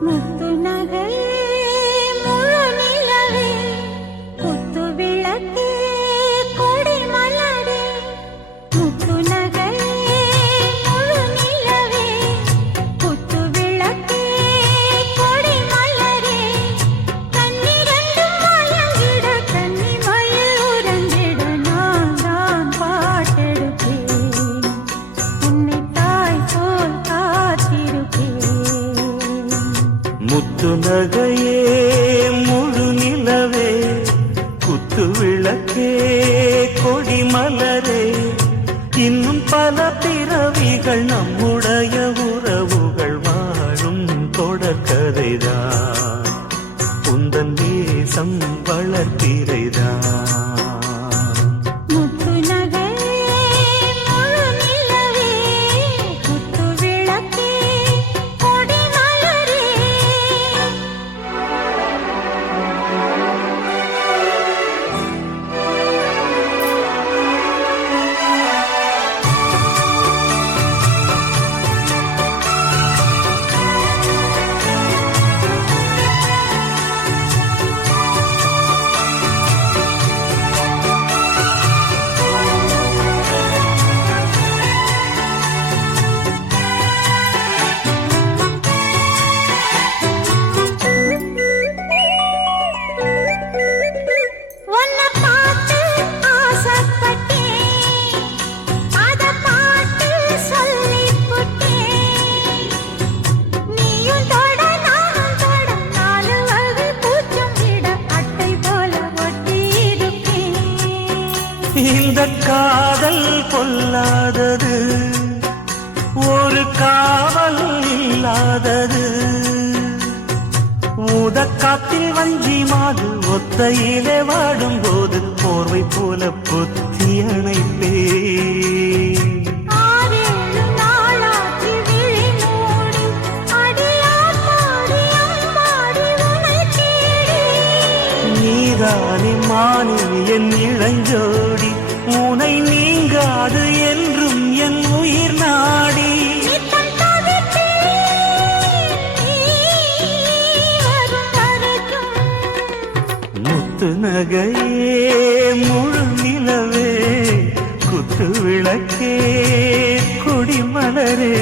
முத்து நகையே முழு நிலவே குத்து விளக்கே கொடி மலரே முத்து நகையே முழு நிலவே குத்து விளக்கே கொடி மலரே கண்ணிரண்டும் மயங்கிட கன்னி மயில் உறங்கிட நான் தான் பாட்டெடுப்பேன் உன்னை தாய் போல் காத்திருப்பேன் முத்து நகையே முழு நிலவே குத்து விளக்கே கொடி மலரே இன்னும் பல பிறவிகள் நம்முடைய உறவுகள் வாழும் தொடர்கதைதான் உந்தன் தேசம் வளர்த்திரைதான் முத்து நகையே முழு நிலவே குத்து விளக்கே கொடி மலரே உன்னை பார்த்து ஆசைப்பட்டேன் அத பாட்டு சொல்லிப் புட்டேன் நீயும் தொட நானும் தொட நாலு வகை பூச்சம் விட அட்டை போல ஒட்டி இருப்பேன் இந்த காதல் பொல்லாதது ஒரு காவல் இல்லாதது ஊதக்காத்தில் வஞ்சி மாது ஒத்தையிலே வாடும்போது போர்வை போல புத்தி அணைப்பே ஆறேழு நாளாச்சு விழி மூடி அடியார் பாடி அம்மாடி உன்னை தேடி நீதானே மானே என் இளஞ்சோடி உனை நீங்காது என்றும் என் உயிர் நாடி நித்தம் தவித்தேன் நீ வரும் வரைக்கும் முத்து நகையே முழு நிலவே குத்து விளக்கே கொடி மலரே